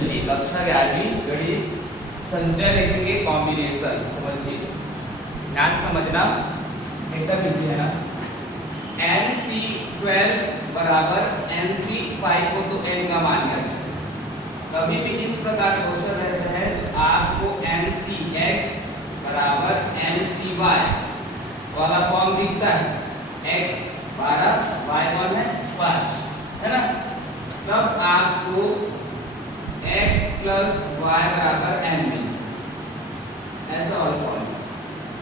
चलिए कक्षा 11वीं गणित संचय लिखेंगे कॉम्बिनेशन। समझिए यहाँ समझना एकदम इजी है ना। NC12 बराबर NC5 को तो n का मान लिया जाए। कभी भी इस प्रकार क्वेश्चन रहता है तो आपको NCX बराबर NCY वाला फॉर्म दिखता है। x 12 y 1 है 5 है ना। तब आपको x प्लस y बराबर n मिलेगा, ऐसा वाला फॉर्म।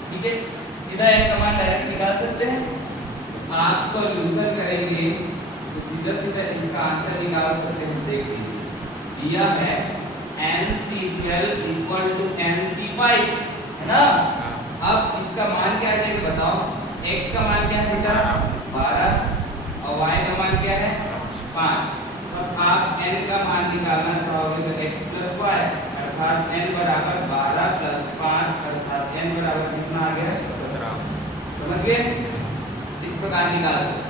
ठीक है, सीधा n का मान डायरेक्ट निकाल सकते हैं। आप सॉल्यूशन करेंगे तो सीधा सीधा इसका आंसर निकाल सकते हैं। देख लीजिए दिया है NC12 इक्वल टू NC5 है ना। अब इसका मान क्या है बताओ। x का मान क्या है बेटा 12 और y का मान क्या है 5। अब आप n का मान निकालना चाहोगे तो x प्लस y अर्थात n बराबर 12 प्लस 5 अर्थात n बराबर कितना आ गया 17। समझ गए, इस प्रकार निकाल सकते।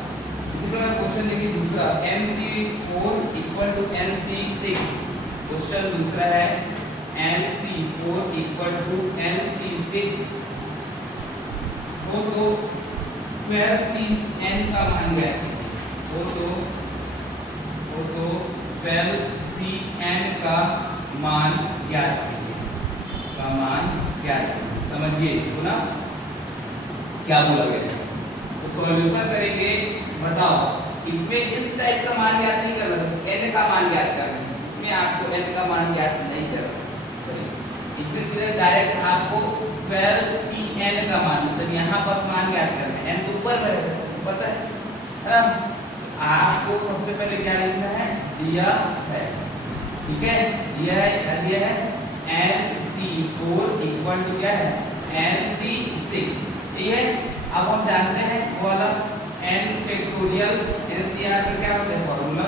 इसी प्रकार क्वेश्चन देखिए दूसरा NC4 equal to NC6। Question दूसरा है NC4 इक्वल टू NC6 हो तो 12CN का मान ज्ञात कीजिए। हो तो 12CN का मान ज्ञात कीजिए। समझिए इसको ना क्या बोला गया है। तो सॉल्यूशन करेंगे। बताओ इसमें इस टाइप का मान ज्ञात नहीं करना, n का मान ज्ञात करना है। इसमें आपको n का मान ज्ञात नहीं करना। चलिए इसमें सीधे डायरेक्ट आपको 12CN का मान मतलब यहाँ पास मान ज्ञात करना है। n तो ऊपर रहेगा पता है ना। आपको सबसे पहले क्या लिखना है दिया है। ठीक है, दिया है NC4 इक्वल टू क्या है NC6। ठीक है, अब हम जानते हैं वो वाला n फैक्टोरियल NCR का क्या होता है फॉर्मूला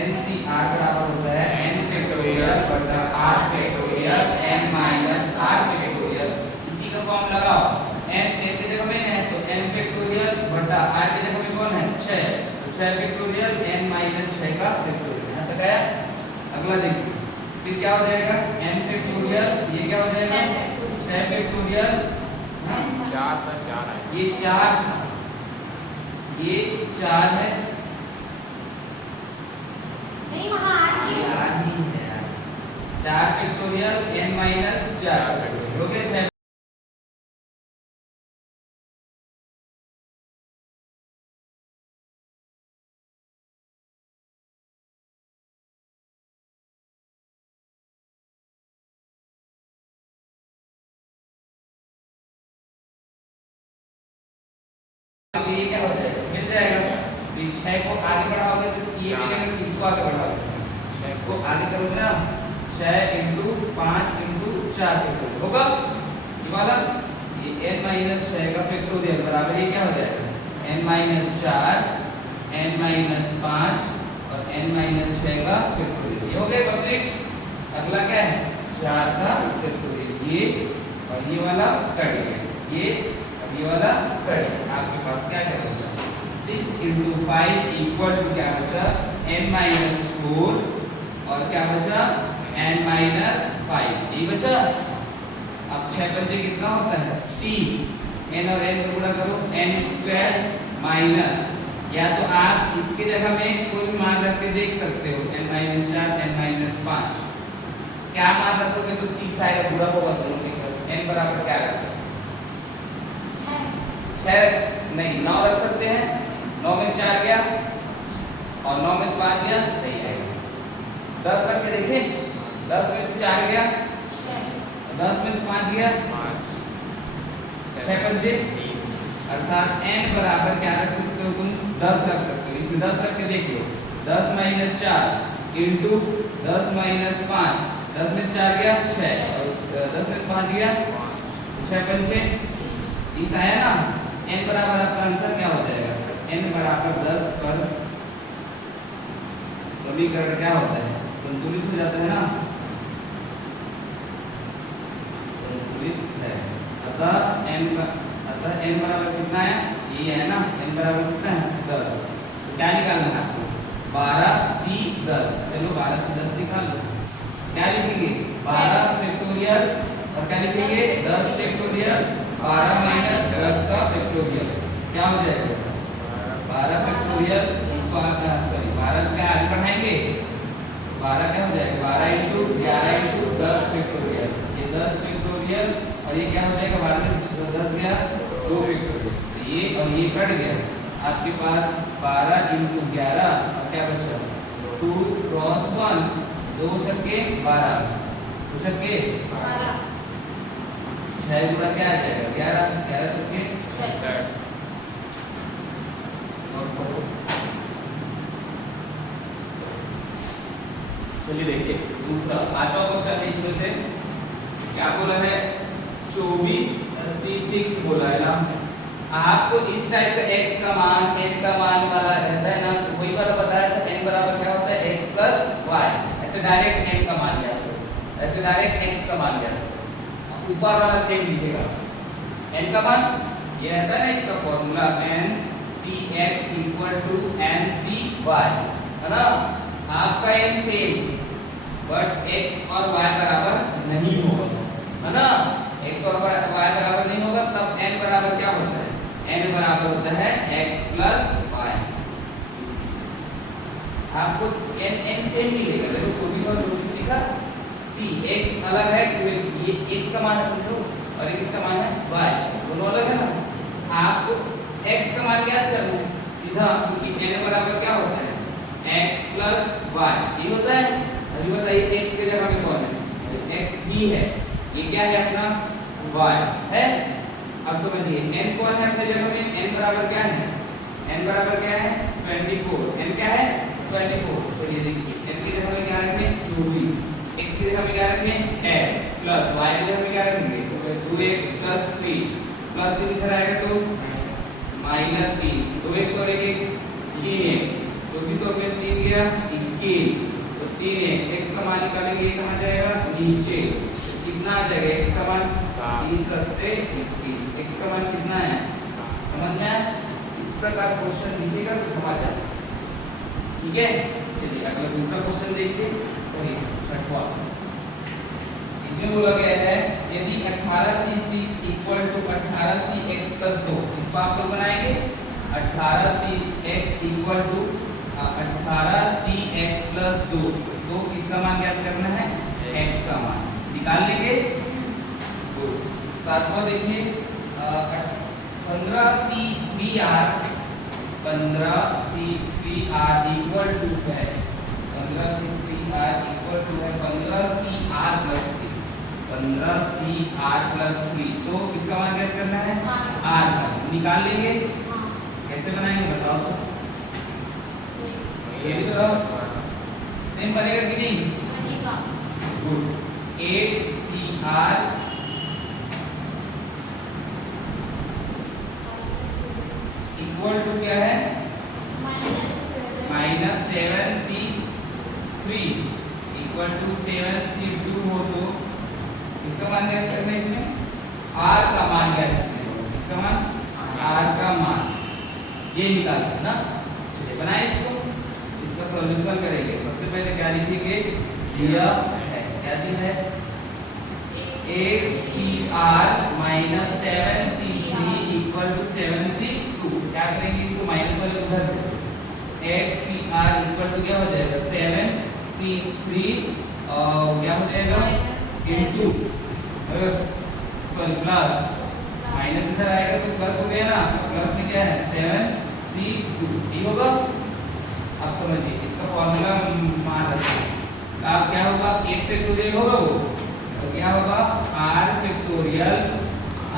NCR बराबर होता है n फैक्टोरियल बटा r factorial n minus r factorial. इसी का फॉर्म लगाओ। n की जगह में है तो n फैक्टोरियल बटा r की जगह में कौन है 6 तो 6 फैक्टोरियल n माइनस 6 का फैक्टोरियल। यहाँ तक आया। अगला देखिए फिर क्या हो जाएगा n फैक्टोरियल ये क्या हो जाएगा 6 फैक्टोरियल 4 से 4 है। ये 4 था, ये 4 है नहीं वहाँ आर की यार नहीं है यार। 4 फैक्टोरियल n माइनस 4 फैक्टोरियल हो गया 6। तो ये क्या हो जाएगा मिल जाएगा। तो 6 को आगे बढ़ाओगे तो ये मिलेगा, किसको आगे बढ़ाओगे इसको आगे करोगे ना 6 इंटू 5 इंटू 4 फैक्टोरियल होगा ये वाला। ये n माइनस 6 का फैक्टोरियल बराबर ये क्या हो जाएगा n माइनस 4 n माइनस 5 और n माइनस 6 का फैक्टोरियल। ये हो गया कंप्लीट। अगला क्या है 4 का फैक्टोरियल ये और ये वाला कट गया ये और ये वाला कट। आपके पास क्या क्या बचा 6 इंटू 5 इक्वल टू क्या बचा n माइनस 4 और क्या बचा n माइनस 5 ये बचा। अब 6 पंजे कितना होता है 30। n और n का गुणा करो n स्क्वायर माइनस या तो आप इसके जगह में कोई भी मान रख के देख सकते हो n माइनस 4 n माइनस 5 क्या मान रखोगे तो 30 आएगा पूरा होगा दोनों के घर। n बराबर क्या रख सकते हैं 6 नहीं 9 रख सकते हैं। 9 में 4 गया और 9 में 5 गया नहीं आएगा। 10 रख के देखें 10 में 4 गया 10 में 5 गया 6 पंजे 30 अर्थात n बराबर क्या रख सकते हो तुम 10 रख सकते हो। इसमें 10 रख के देख लो 10 माइनस 4 इंटू 10 माइनस 5 10 में 4 गया 6 और 10 में 5 गया 6 पंजे 30 आया ना। n बराबर आपका आंसर क्या हो जाएगा n बराबर 10 पर समीकरण क्या होता है संतुलित हो जाता है ना। संतुलित है अतः n बराबर कितना है ये है ना n बराबर कितना है 10। तो क्या निकालना है आपको 12c10। चलो 12c10 निकाल लो। क्या लिखेंगे? 12 फैक्टोरियल और क्या लिखेंगे? 10 फैक्टोरियल 12 माइनस 10 का फैक्टोरियल क्या हो जाएगा? 12 फैक्टोरियल इसको सॉरी 12 क्या आगे बढ़ाएंगे? 12 क्या हो जाएगा? 12 इंटू 11 इंटू 10 फैक्टोरियल। ये 10 फैक्टोरियल और ये क्या हो जाएगा? 12 में 10 गया 2 फैक्टोरियल। तो ये और ये कट गया। आपके पास 12 इंटू 11 और क्या बचा? 2 क्रॉस 1 2 छक्के 12 2 छक्के 6 गुणा क्या आ जाएगा? 11 11 छक्के 66। नोट करो। चलिए देखिए दूसरा 5वां क्वेश्चन है। इसमें से क्या बोला है? 24c6 बोला है ना। आपको इस टाइप का x का मान n का मान वाला रहता है ना, तो वही वाला बताया था n बराबर क्या होता है? x plus y। ऐसे डायरेक्ट n का मान लिया तो ऐसे डायरेक्ट x का मान लिया तो ऊपर वाला सेम लिखेगा। n का मान ये रहता है ना, इसका formula n cx equal to n cy है ना। आपका n सेम बट x और y बराबर नहीं होगा है ना। x और y बराबर नहीं होगा तब n बराबर क्या होता है? n बराबर होता है x प्लस y। आपको n सेम मिलेगा। देखो 24 और 24 लिखा c x अलग है 2x। ये x का मान है समझो और इसका मान है y, दोनों अलग है ना। आपको x का मान ज्ञात करना है सीधा, क्योंकि n बराबर क्या होता है? x प्लस y ये होता है। अभी बताइए x की जगह में कौन है? x ही है। ये क्या है अपना? y है। अब समझिए n कौन है अपने जगह में? n बराबर क्या है? n बराबर क्या है? 24। n क्या है? 24। चलिए देखिए n की जगह में क्या रखेंगे? 24। x की जगह में क्या रखेंगे? x प्लस y की जगह में क्या रखेंगे? 2x प्लस 3 प्लस 3 इधर आएगा तो माइनस 3 2x और 1x 3x 24 और 3 गया 21 तो 3x x का मान निकालेंगे। ये कहां जाएगा? नीचे। कितना आ जाएगा? x का मान 3 सत्ते 21। x का मान कितना है? समझ में आया? इस प्रकार क्वेश्चन लिखिएगा तो समझ आएगा। ठीक है। चलिए अगला दूसरा क्वेश्चन देखिए। वही 6वां। इसमें बोला गया है यदि 18c6 equal to 18cx plus 2, इसको आप लोग बनाएंगे 18cx equal to 18cx plus 2। तो किसका मान ज्ञात करना है? x का मान निकाल लेंगे। तो 7वां देखिए 15c3r इक्वल टू है 15c3r इक्वल टू है 15cr प्लस 3 15cr प्लस 3। तो किसका मान ज्ञात करना है? r का निकाल लेंगे। कैसे बनाएंगे बताओ तो? ये भी तो सेम बनेगा कि नहीं? बनेगा। गुड। 8cr इक्वल टू क्या है? Minus 7c3 equal to 7c2 हो तो इसका मान ज्ञात करना है। इसमें r का मान ज्ञात करना है। इसका मान r का मान ये निकालना ना। चलिए बनाए इसको। इसका सॉल्यूशन करेंगे। सबसे पहले क्या लिखेंगे? दिया है क्या दिया है? 8cr minus 7c3 equal to 7c2। क्या करेंगे? इसको माइनस वाले उधर 8cr इक्वल टू क्या हो जाएगा? 7c3 और क्या हो जाएगा? इनटू सॉरी प्लस माइनस इधर आएगा तो प्लस हो गया ना। प्लस में क्या है? 7c2 ठीक होगा। अब समझिए इसका फॉर्मूला मान रखिए। अब क्या होगा? 8 फैक्टोरियल होगा वो तो क्या होगा? r factorial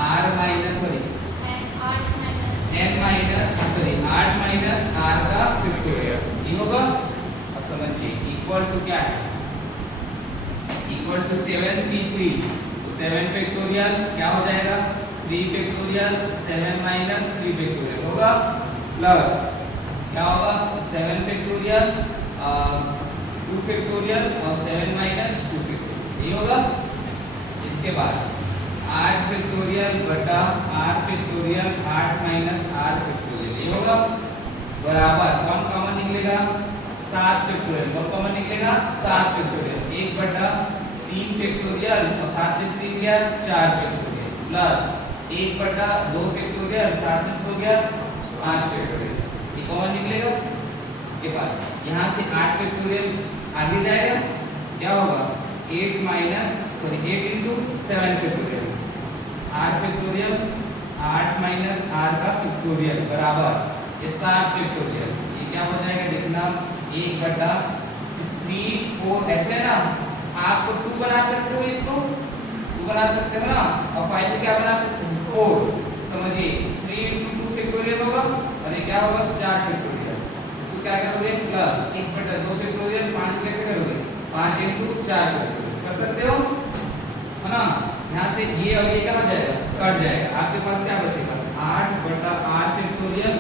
r minus sorry n minus sorry 8 minus r का फैक्टोरियल ठीक होगा। अब समझिए इक्वल टू क्या है? इक्वल टू 7c3 तो 7 फैक्टोरियल क्या हो जाएगा? 3 फैक्टोरियल 7 माइनस 3 फैक्टोरियल होगा प्लस क्या होगा? 7 फैक्टोरियल 2 फैक्टोरियल और 7 माइनस 2 फैक्टोरियल ये होगा। इसके बाद 8 फैक्टोरियल बटा r factorial 8 minus r factorial ये होगा बराबर कौन कॉमन निकलेगा? 7 फैक्टोरियल और कॉमन निकलेगा 7 फैक्टोरियल 1/3 फैक्टोरियल और 7 में से निकल गया 4 फैक्टोरियल प्लस 1/2 फैक्टोरियल 7 में से हो गया 5 फैक्टोरियल, ये कॉमन निकलेगा। इसके बाद यहाँ से 8 फैक्टोरियल आगे जाएगा, क्या होगा 8 into 7 factorial 8 factorial 8 minus r का फैक्टोरियल बराबर ये 7 फैक्टोरियल, ये क्या हो जाएगा देखना 1/3 4 ऐसे है ना, आप 2 बना सकते हो, इसको 2 बना सकते हो ना, और 5 को क्या बना सकते हो 4, समझिए 3 into 2 फैक्टोरियल होगा और ये क्या होगा 4 फैक्टोरियल, इसको क्या करोगे प्लस 1/2 फैक्टोरियल 5 कैसे करोगे 5 into 4 फैक्टोरियल कर सकते हो, है ना। यहाँ से ये और ये क्या हो जाएगा कट जाएगा, आपके पास क्या बचेगा 8/r फैक्टोरियल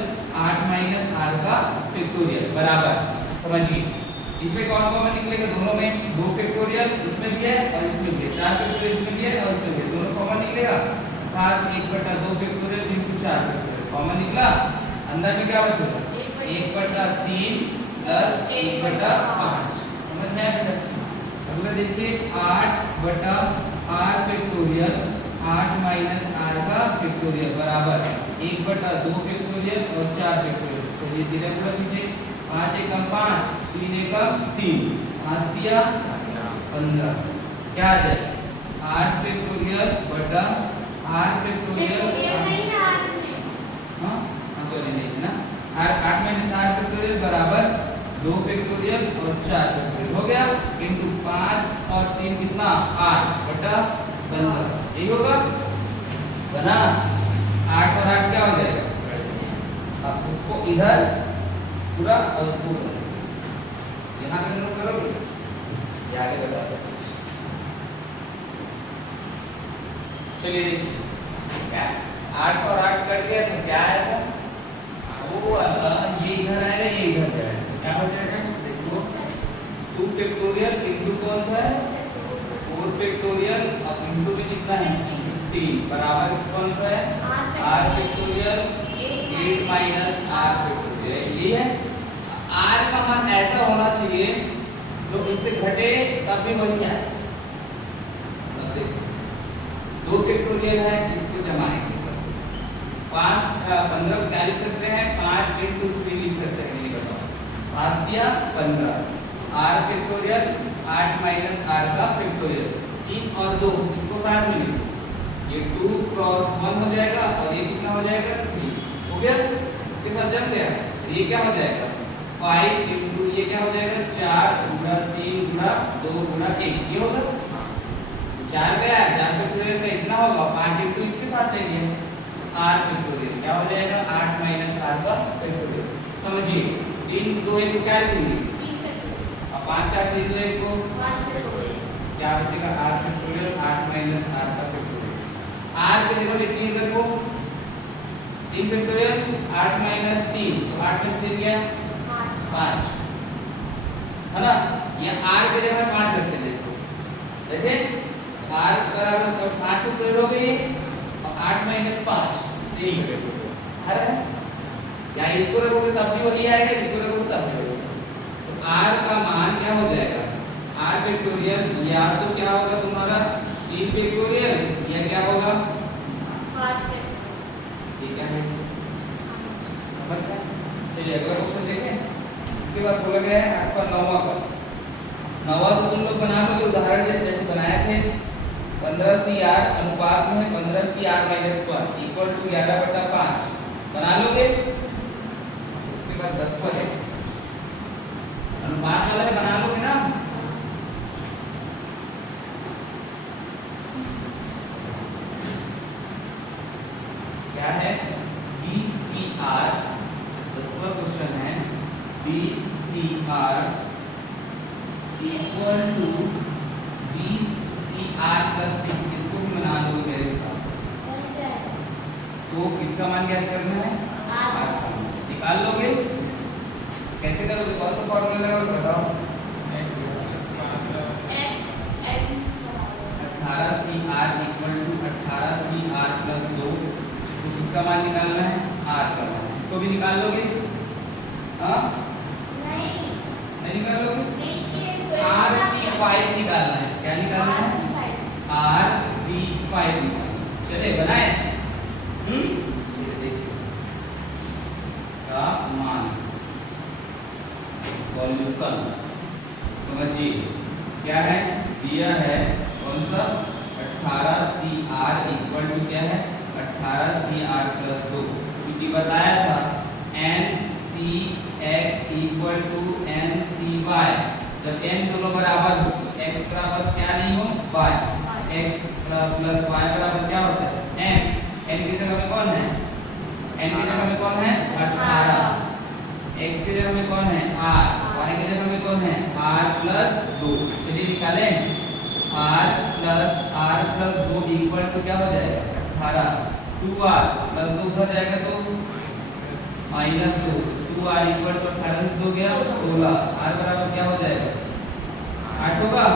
8 माइनस r का फैक्टोरियल बराबर, समझिए इसमें कौन कॉमन निकलेगा, दोनों में 2 फैक्टोरियल इसमें भी है और इसमें भी है, 4 फैक्टोरियल इसमें भी है और इसमें भी है, दोनों कॉमन निकलेगा, अर्थात 1/2 फैक्टोरियल into 4 फैक्टोरियल कॉमन निकला, अंदर में क्या बचेगा 1/3 प्लस 1/5, समझ में आया। अगला देखिए 8/r फैक्टोरियल 8 माइनस r का फैक्टोरियल बराबर 1/2 फैक्टोरियल और 4 फैक्टोरियल, चलिए धीरे गुणा कीजिए 5 एकम 5 3 एकम 3 5 दिया 15, क्या आ जाएगा 8 फैक्टोरियल बटा r फैक्टोरियल हाँ सॉरी नहीं है ना 8 माइनस r फैक्टोरियल बराबर 2 फैक्टोरियल और 4 फैक्टोरियल हो गया इनटू 5 और 3 कितना 8 बटा 15, यही होगा बना 8 और 8 क्या हो जाएगा, अब उसको इधर पूरा और उसको यहाँ के नोट करोगे, ये आगे बता दो। चलिए देखिए क्या 8 और 8 कट गया तो क्या आएगा, वो ये इधर आएगा ये इधर जाएगा, क्या हो जाएगा देखो 2 फैक्टोरियल इनटू कौन सा है 4 फैक्टोरियल अब इनटू में कितना है 3 बराबर कौन सा है r factorial 8 minus r factorial, ये है r का मान ऐसा होना चाहिए जो इससे घटे तब भी वही आए। अब देखो 2 फैक्टोरियल है, इसको जमाएंगे 5 15 को क्या लिख सकते हैं 5 into 3 लिख सकते हैं, नहीं बताओ 5 दिया 15 r फैक्टोरियल 8 माइनस r का फैक्टोरियल 3 और 2 इसको साथ में लिखो, ये 2 क्रॉस 1 हो जाएगा और ये कितना हो जाएगा 3 हो गया, इसके साथ जम गया, ये क्या हो जाएगा 5 into ये क्या हो जाएगा 4 गुणा 3 गुणा 2 गुणा 1, ये होगा 4 गया 4 फैक्टोरियल का इतना होगा 5 into इसके साथ लेंगे r फैक्टोरियल क्या हो जाएगा 8 माइनस r का फैक्टोरियल, समझिए 3 2 1 क्या लिखेंगे 5 4 3 2 1 को क्या बचेगा r फैक्टोरियल 8 माइनस r का फैक्टोरियल, r की जगह पे 3 रखो 3 फैक्टोरियल 8 माइनस 3 तो 8 में से 3 गया 5 है ना, ये r की जगह 5 रखते देखो देखिए r बराबर 5 फैक्टोरियल हो गई और 8 माइनस 5 3 फैक्टोरियल, है या इसको रखोगे तब भी वही आएगा, इसको रखोगे तब भी वही, r का मान क्या हो जाएगा r फैक्टोरियल या तो क्या होगा तुम्हारा 3 फैक्टोरियल या क्या होगा 5 ये क्या है समझ में। चलिए अगला क्वेश्चन देखें, इसके बाद बोला गया है आपका 9वां का, 9वां तो तुम लोग बना लो उदाहरण जैसे बनाए थे 15CR अनुपात में 15CR माइनस 1 इक्वल टू 11/5 बना लोगे, उसके बाद 10वां है अनुपात वाला है बना लोगे ना, क्या है 20CR 10वां क्वेश्चन है 20CR equal to 20CR plus 6, इसको भी बना लो मेरे हिसाब से, तो किसका मान ज्ञात करना है r का मान निकाल लोगे, कैसे करोगे कौन सा फॉर्मूला लगाओगे बताओ 18CR equal to 18CR plus 2, तो किसका मान निकालना है r का मान, इसको भी निकाल लोगे हाँ नहीं RC5 निकालना है। क्या निकालना है? RC5 निकालना है। चलिए बनाए। ये देखिए का मान सॉल्यूशन समझिए क्या है दिया है कौन सा 18CR इक्वल टू क्या है 18CR प्लस 2 क्योंकि बताया था NCX इक्वल टू NCY जब n दोनों बराबर हो तो x बराबर क्या नहीं हो y x प्लस y बराबर क्या होता है n की जगह में कौन है n की जगह में कौन है 18 x की जगह में कौन है r y की जगह में कौन है r प्लस 2 चलिए निकालें r प्लस 2 इक्वल टू क्या हो जाएगा 18 2r प्लस 2 उधर जाएगा तो माइनस 2 2r इक्वल टू 18 से 2 गया 16 r बराबर क्या हो जाएगा 8 होगा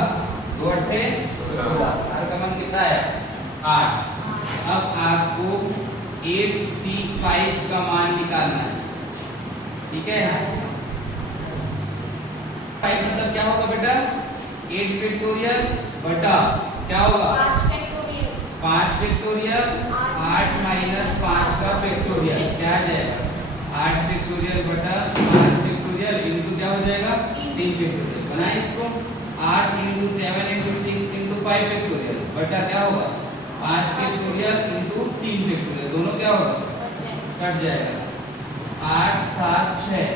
2 अट्ठे 16 r का मान कितना है 8 अब आपको 8C5 का मान निकालना है ठीक है 5 मतलब क्या होगा बेटा 8 फैक्टोरियल बटा क्या होगा 5 फैक्टोरियल 8 माइनस 5 का फैक्टोरियल क्या आ जाएगा 8 फैक्टोरियल बटा 5 फैक्टोरियल इनटू क्या हो जाएगा 3 फैक्टोरियल बनाए इसको 8 इनटू 7 इनटू 6 इनटू 5 फैक्टोरियल बटा क्या होगा 5 फैक्टोरियल इनटू 3 फैक्टोरियल दोनों क्या होगा कट जाएगा 8 7 6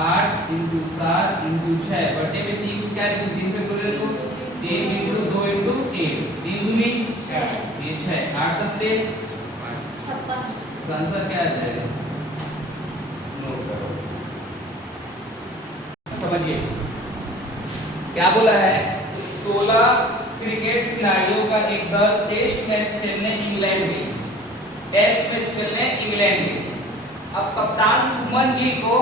8 इनटू 7 इनटू 6 बटे में 3 क्या लिखो 3 फैक्टोरियल को 3 इनटू 2 इनटू 8 3 दूनी 6 ये 6 8 सत्ते 56 इसका आंसर क्या आ जाएगा नोट करो समझिए क्या बोला है 16 क्रिकेट खिलाड़ियों का एक दल टेस्ट मैच खेलने इंग्लैंड गई टेस्ट मैच खेलने इंग्लैंड गई अब कप्तान शुभमन गिल को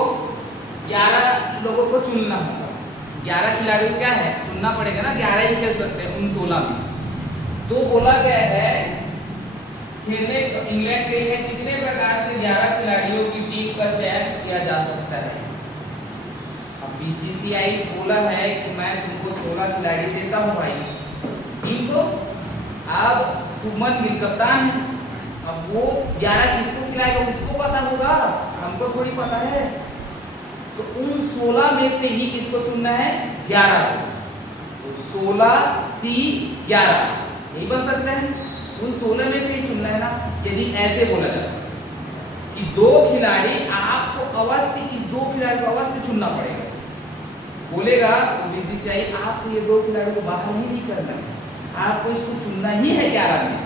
11 लोगों को चुनना होगा 11 खिलाड़ियों क्या है चुनना पड़ेगा ना 11 ही खेल सकते हैं उन 16 में तो बोला गया है खेलने इंग्लैंड गई है कितने प्रकार से 11 खिलाड़ियों की टीम का चयन किया जा सकता है अब बीसीसीआई बोला है कि मैं तुमको 16 खिलाड़ी देता हूं भाई टीम को अब शुभमन गिल कप्तान है अब वो 11 किसको खिलाएगा उसको पता होगा हमको थोड़ी पता है तो उन 16 में से ही किसको चुनना है 11 को तो 16C11 यही बन सकता है उन 16 में से ही चुनना है ना यदि ऐसे बोला जाए कि 2 खिलाड़ी आपको अवश्य इस 2 खिलाड़ी को अवश्य चुनना पड़ेगा बोलेगा तो बीसीसीआई आपको ये 2 खिलाड़ियों को बाहर ही नहीं करना है आपको इसको चुनना ही है 11 में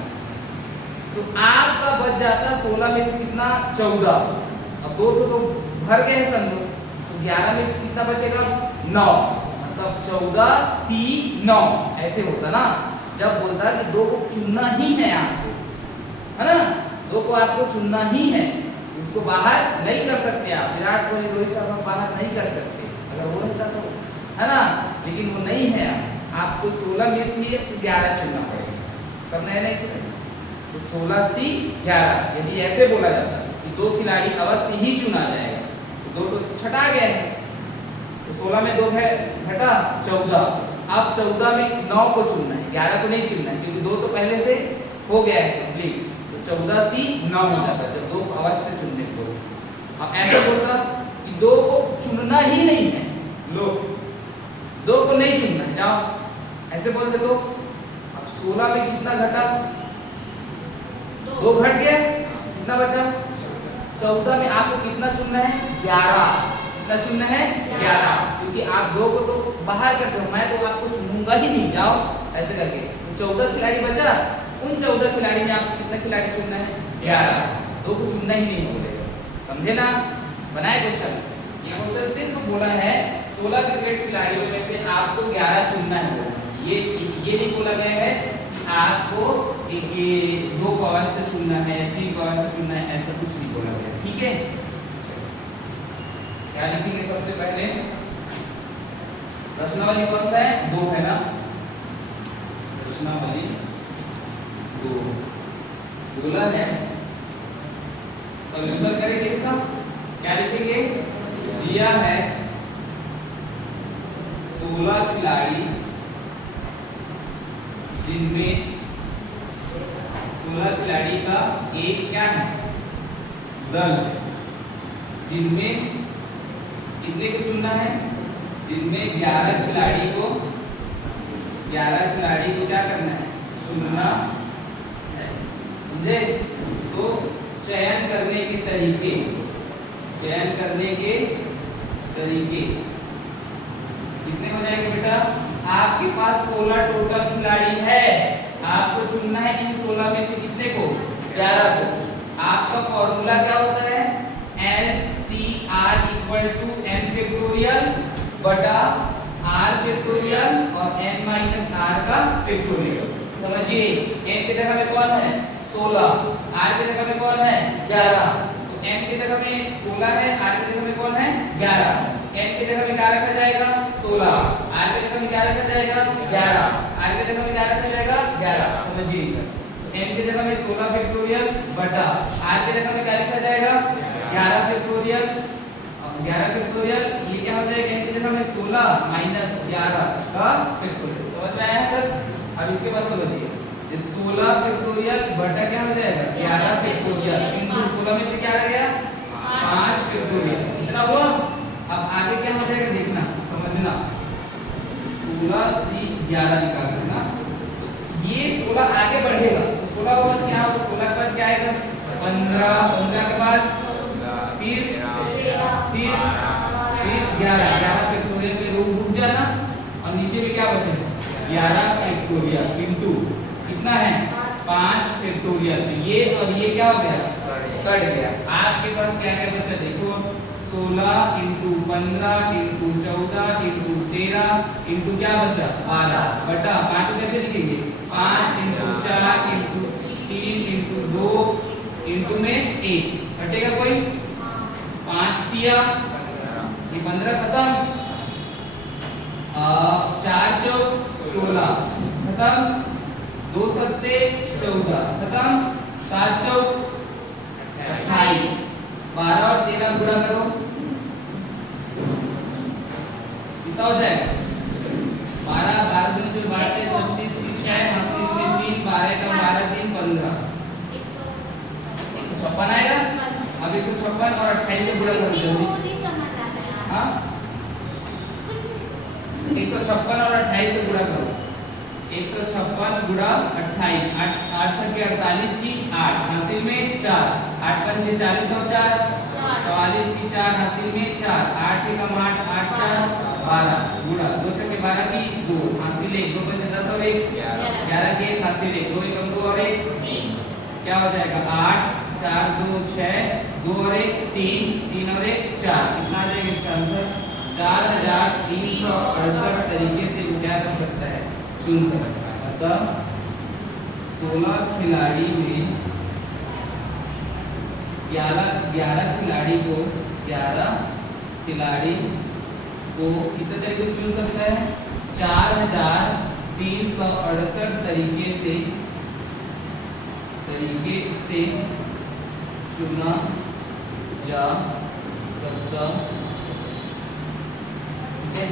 तो आपका बच जाता 16 में से कितना 14 अब 2 तो भर गए हैं समझो तो 11 में कितना बचेगा 9 मतलब 14C9 ऐसे होता ना जब बोलता कि 2 को चुनना ही है आपको है ना 2 को आपको चुनना ही है उसको बाहर नहीं कर सकते आप विराट कोहली रोहित शर्मा बाहर नहीं कर सकते अगर वो रहता तो है ना लेकिन वो नहीं है आपको 16 में से 11 चुनना पड़ेगा सब नए नए तो 16C11 यदि ऐसे बोला जाता कि 2 खिलाड़ी अवश्य ही चुना जाएगा तो 2 तो छटा गया है तो 16 में 2 है घटा 14 अब 14 में 9 को चुनना है 11 को नहीं चुनना है क्योंकि 2 तो पहले से हो गया है कंप्लीट तो 14C9 हो जाता जब 2 को अवश्य चुनने को अब ऐसे बोलता कि 2 को चुनना ही नहीं है लो 2 को नहीं चुनना है जाओ ऐसे बोल दे तो अब 16 में कितना घटा 2 घट गया कितना बचा 14 में आपको कितना चुनना है 11 कितना चुनना है 11 क्योंकि आप 2 को तो बाहर करते हो मैं तो आपको चुनूंगा ही नहीं जाओ ऐसे करके तो 14 खिलाड़ी बचा उन 14 खिलाड़ी में आपको कितना खिलाड़ी चुनना है 11 2 को चुनना ही नहीं बोलेगा समझे ना बनाए क्वेश्चन ये क्वेश्चन सिर्फ बोला है 16 क्रिकेट खिलाड़ियों में से आपको 11 चुनना है ये नहीं बोला गया है कि आपको 2 को अवश्य चुनना है 3 को अवश्य चुनना है ऐसा कुछ नहीं बोला गया ठीक है क्या लिखेंगे सबसे पहले प्रश्नावली कौन सा है 2 है ना प्रश्नावली 2 बोला है सॉल्यूशन करेंगे इसका क्या लिखेंगे दिया है 16 खिलाड़ी जिनमें 16 खिलाड़ी का एक क्या है, दल है। जिनमें कितने को चुनना है, जिनमें 11 खिलाड़ी को क्या करना है, चुनना है। समझे? तो चयन करने के तरीके कितने हो जाएंगे बेटा? आपके पास 16 टोटल खिलाड़ी है, आपको चुनना है इन 16 में से कितने को, 11 को। आपका फॉर्मूला क्या होता है, LCR equal to n factorial बटा r फैक्टोरियल और n माइनस r का फैक्टोरियल। समझिए, n की जगह में कौन है, 16, r की जगह में कौन है, 11। तो n की जगह में 16 है, r की जगह में कौन है, 11। n की जगह में क्या रखा जाएगा, 16, r की जगह में क्या रखा जाएगा, 11, r की जगह में क्या रखा जाएगा, 11। समझिए, n की जगह में 16 फैक्टोरियल बटा r की जगह में क्या लिखा जाएगा, 11 फैक्टोरियल। 11 फैक्टोरियल ये क्या हो जाएगा, n की जगह में 16 माइनस 11 का फैक्टोरियल। समझ में आया तक? अब इसके बाद समझिए, ये 16 फैक्टोरियल बटा क्या हो जाएगा, 11 फैक्टोरियल इनटू 16 में से क्या रह गया, 5 फैक्टोरियल। इतना हुआ। अब आगे क्या हो जाएगा देखना, समझना। 16 से 11 निकाल देना, ये 16 आगे बढ़ेगा तो 16 के बाद क्या होगा, 16 के बाद क्या आएगा, 15, 15 के बाद फिर 11 फैक्टोरियल में रुक जाना और नीचे में क्या बचेगा, 11 फैक्टोरियल इनटू कितना है, 5 फैक्टोरियल। ये और ये क्या हो गया, कट गया। आपके पास क्या क्या बचा देखो, 16 इंटू 15 इंटू 14 इंटू 13 इंटू क्या बचा, 12 बटा 5 कैसे लिखेंगे, 5 इंटू 4 इंटू 3 इंटू 2 इंटू में 1 कटेगा कोई, 5 दिया, ये 15 खत्म, 4 चौक 16 खत्म, 2 सत्ते 14 खत्म, 7 चौक 28, 12 और 13 गुणा करो, कितना हो जाएगा, 12 12 दूनी जो 12 से 36 की 6 हासिल में 3 12 का 12 3 15 156 आएगा। अब 156 और 28 से गुणा करो जल्दी से। हाँ, 156 और 28 से गुणा करो, 156 गुणा 28, 8 6 के 48 की 8 हासिल में 4, 8 5 40 और 4 44 की 4 हासिल में 4, 8 एकम 8 8 4 12 गुणा 2 6 के 12 की 2 हासिल 1 2 5 10 और 1 11 के 1 हासिल 1 2 एकम 2 और 1 क्या हो जाएगा, 8 4 2 6 2 और 1 3 3 और 1 4। कितना आ जाएगा इसका आंसर, 4368 तरीके से क्या कर सकता है, चुन सकता है। अतः 16 खिलाड़ी में 11 खिलाड़ी को कितने तरीके से चुन सकता है, 4368 तरीके से चुना जा सकता है। ठीक है।